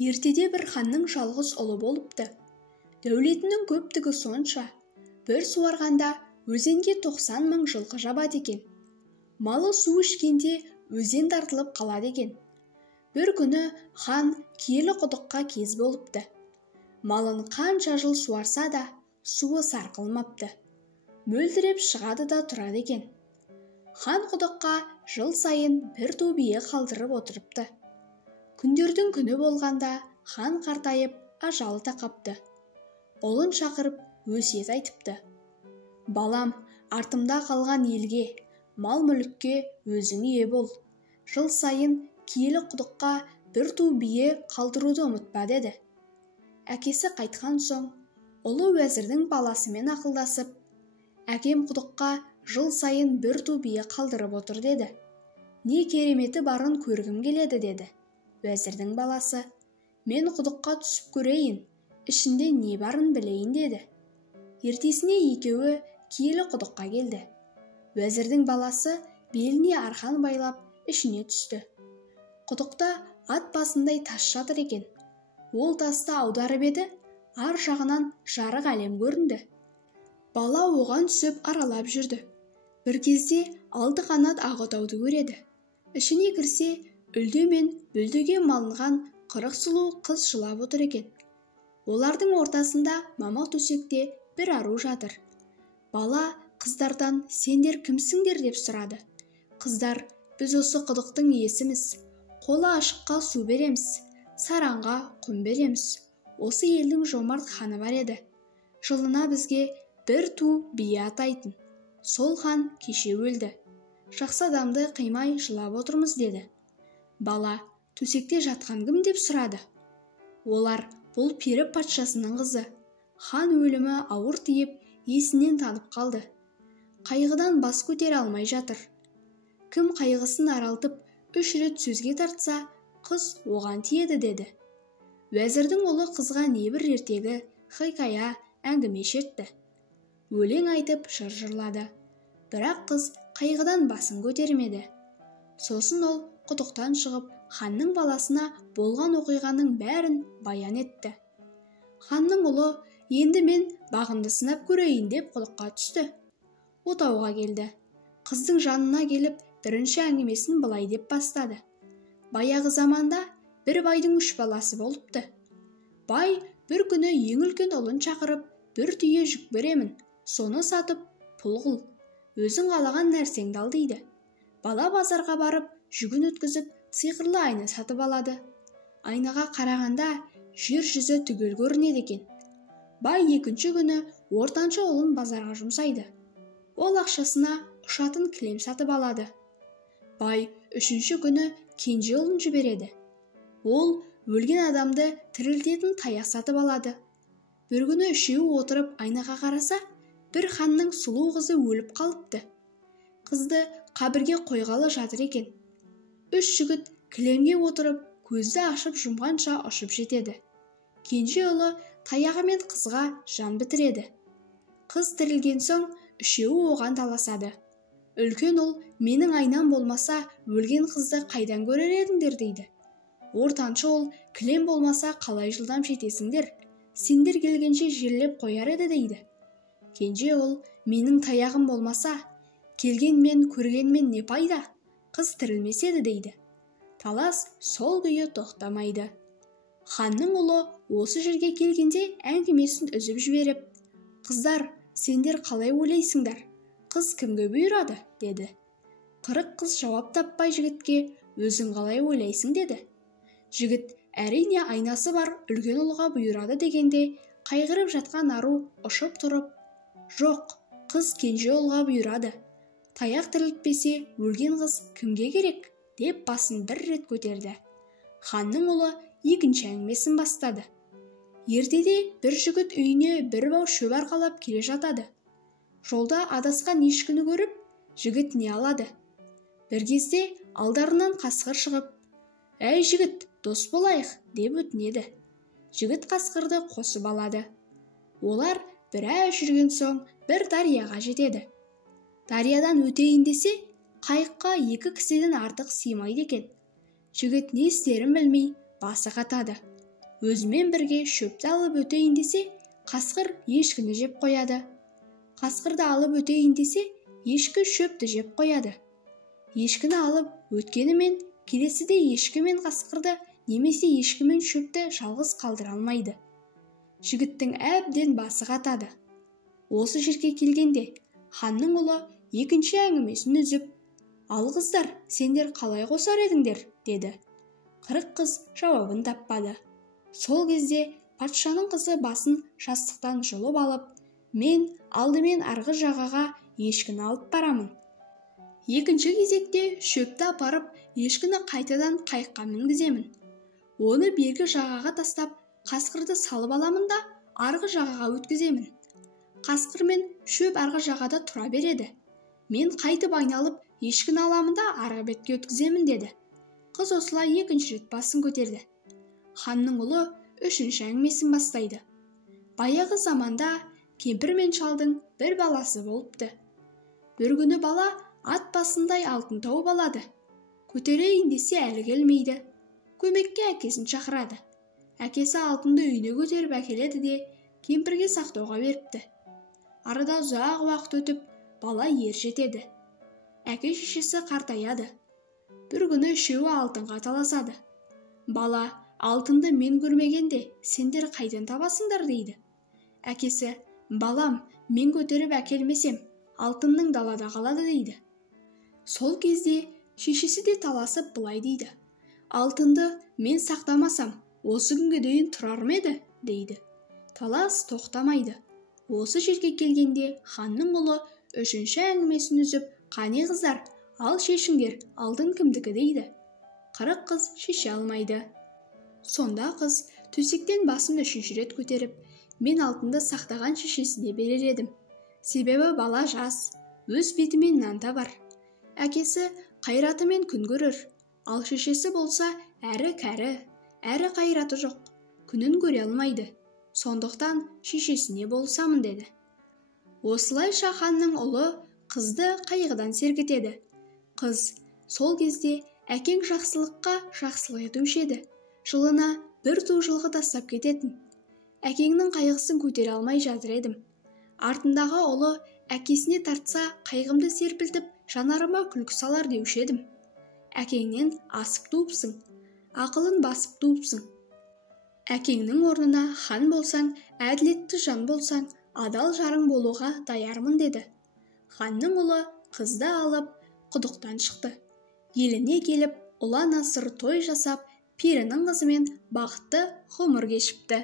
Ертеде бір ханның жалғыз ұлы болыпты. Дәулетінің көптігі сонша, бір суарғанда өзенге 90 мың жылқы жабады екен. Малы су ішкенде өзен тартылып қалады екен. Bir күні хан киелі құдыққа кез болыпты. Малын қанша жыл суарса да, суы сарқылмапты. Мөлдіреп шығады да тұрады екен. Хан құдыққа жыл сайын бір ту бие қалдырып отырыпты. Күндердің күні болғанда хан қартайып ажалы тақапты. Ұлын шақырып өсиет айтыпты. Балам, артымда қалған елге, мал-мүлікке өзің ие бол. Жыл сайын киелі құдыққа бір ту бие қалдыруды ұмытпа деді. Әкесі қайтқан соң, ұлы уәзірдің баласымен ақылдасып, әкем құдыққа жыл сайын бір ту бие қалдырып отыр деді. Не кереметі барын көргім келеді деді. Уәзірдің баласы, мен құдыққа түсіп көрейін, ішінде не барын білейін деді. Ертесіне екеуі киелі құдыққа келді. Уәзірдің баласы беліне арқан байлап ішіне түсті. Құдықта ат басындай тас жатыр екен. Ол тасты аударып еді, ар жағынан жарық әлем көрінді. Бала оған түсіп аралап жүрді. Bir кезде алты қанат ақ отауды көреді. Ішіне кірсе, үлде мен бүлдеге малынған 40 сұлу қыз жылап отыр екен. Олардың ортасында мамық төсекте бір ару жатыр. Бала қыздардан сендер кімсіңдер деп сұрады. Қыздар, біз осы құдықтың иесіміз. Қолы ашыққа су береміз, саранға құм береміз. Осы елдің жомарт ханы бар еді. Жылына бізге бір ту бие атайтын. Сол хан кеше өлді. Жақсы адамды қимай жылап отырмыз деді. Бала, төсекте жатқан кім деп сұрады. Олар, бұл пері патшасының қызы. Хан өлімі ауыр тиіп, есінен танып қалды. Қайғыдан бас көтере алмай жатыр. Кім қайғысын аралтып, 3 рет сөзге тартса, қыз оған тиеді деді. Уәзірдің ұлы қызға небір ертегі, хикая, әңгіме шертті. Өлең айтып жыр жырлады. Бірақ қыз қайғыдан басын көтермеді. Сосын ол құдықтан шығып, ханның баласына болған оқиғаның бәрін баян етті. Ханның ұлы, енді мен бағымды сынап көрейін деп құдыққа түсті. Отауға келді. Қыздың жанына келіп, бірінші әңгімесін былай деп бастады. Баяғы заманда бір байдың 3 баласы болыпты. Бай бір күні ең үлкен ұлын шақырып, бір түйе жүк беремін, соны сатып, пұл қыл. Өзің қалаған нәрсеңді ал дейді. Бала базарға барып, жүгін өткізіп, сиқырлы айна сатып алады. Айнаға қарағанда жер жүзі түгел көрінеді екен. Бай екінші күні ортаншы ұлын базарға жұмсайды. Ол ақшасына ұшатын кілем сатып алады. Бай үшінші күні кенже ұлын жібереді. Ол өлген адамды тірілтетін таяқ сатып алады. Bir күні үшеуі отырып айнаға қараса, бір ханның сұлу қызы өліп қалыпты. Қызды қабірге қойғалы жатыр екен. 3 жігіт кілемге отырып, көзді ашып жұмғанша ұшып жетеді. Кенже ұлы таяғымен қызға жан бітіреді. Қыз тірілген соң, үшеуі оған таласады. Үлкен ұл, менің айнам болмаса, өлген қызды қайдан көрер едіңдер дейді. Ортаншы ұл, кілем болмаса қалай жылдам жетесіңдер? Сендер келгенше жерлеп қояр еді дейді. Кенже ұл, менің таяғым болмаса, келгенмен көргенмен не пайда? Қыз тірілмеседі дейді. Талас сол күйі тоқтамайды. Ханның ұлы осы жерге келгенде әңгімесін үзіп жіберіп, қыздар, сендер қалай ойлайсыңдар? Қыз кімге бұйырады? Деді. 40 қыз жауап таппай жігітке, өзің қалай ойлайсың деді. Жігіт, әрине айнасы бар үлкен ұлға бұйырады дегенде, қайғырып жатқан ару ұшып тұрып, жоқ, қыз кенже ұлға бұйырады. Таяқ тірілтпесе, өлген қыз кімге керек? Деп басын бір рет көтерді. Ханның ұлы екінші әңгімесін бастады. Ертеде бір жігіт үйіне бір бау шөп арқалап келе жатады. Жолда адасқан ешкіні көріп, жігіт не алады? Bir кезде алдарынан қасқыр шығып, әй жігіт, дос болайық, деп өтінеді. Жігіт қасқырды қосып алады. Олар біраз жүрген соң бір дарияға жетеді. Дариядан өтейін десе, қайыққа 2 кісіден артық сыймайды екен. Жігіт не істерін білмей, басы қатады. өзімен бірге шөпті алып өтейін десе, қасқыр ешкіні жеп қояды. Қасқырды алып өтейін десе, ешкі шөпті жеп қояды. Ешкіні алып өткенімен, келесіде ешкі мен қасқырды немесе ешкі мен шөпті жалғыз қалдыра алмайды. Жігіттің әбден басы қатады. Осы жерге келгенде, ханның ұлы екінші әңгімесін үзіп, «Ал қыздар, сендер қалай қосар едіңдер?» деді. 40 қыз жауабын таппады. Сол кезде патшаның қызы басын жастықтан жұлып алып, «Мен алдымен арғы жағаға ешкіні алып барамын. Екінші кезекте шөпті апарып, ешкіні қайтадан қайыққа мінгіземін. Оны бергі жағаға тастап, қасқырды салып аламын да арғы жағаға өткіземін. Қасқыр мен шөп арғы жағада тұра береді. Мен қайтып айналып, ешкіні аламын да арғы бетке өткіземін» деді. Қыз осылай екінші рет басын көтерді. Ханның ұлы үшінші әңгімесін бастайды. Баяғы заманда кемпір мен шалдың бір баласы болыпты. Bir күні бала ат басындай алтын тауып алады. Көтерейін десе әлі келмейді. Көмекке әкесін шақырады. Әкесі алтынды үйіне көтеріп әкеледі де кемпірге сақтауға беріпті. Арада ұзақ уақыт өтіп, бала ер жетеді. Әке шешесі қартаяды. Bir күні үшеуі алтынға таласады. Бала, алтынды мен көрмегенде, сендер қайдан табасыңдар дейді. Әкесі, балам, мен көтеріп әкелмесем, алтынның далада қалады дейді. Сол кезде шешесі де таласып былай дейді. Алтынды мен сақтамасам, осы күнге дейін тұрар ма еді, дейді. Талас тоқтамайды. Осы жерге келгенде ханның ұлы үшінші әңгімесін үзіп, «Қане қыздар, ал шешіңдер, алтын кімдікі?» дейді. 40 қыз шеше алмайды. Сонда қыз төсектен басын үшінші рет көтеріп, «Мен алтынды сақтаған шешесіне берер едім. Себебі бала жас, өз бетімен нан табар. Әкесі қайратымен күн көрер, ал шешесі болса әрі кәрі, әрі қайраты жоқ, күнін көре алмайды. Сондықтан шешесіне болсамын» деді. Осылайша ханның ұлы қызды қайғыдан сергітеді. Қыз, сол кезде әкең жақсылыққа жақсылық етуші еді. Жылына бір ту жылқы тастап кететін. Әкеңнің қайғысын көтере алмай жатыр едім. Артындағы ұлы әкесіне тартса қайғымды серпілтіп, жанарыма күлкі салар деуші едім. Әкеңнен асып туыпсың, ақылын басып туыпсың. Әкеңнің орнына хан болсаң, әділетті жан болсаң, адал жарың болуға даярмын деді. Ханның ұлы қызды алып құдықтан шықты. Еліне келіп, ұлан асыр той жасап, перінің қызымен бақытты ғұмыр кешіпті.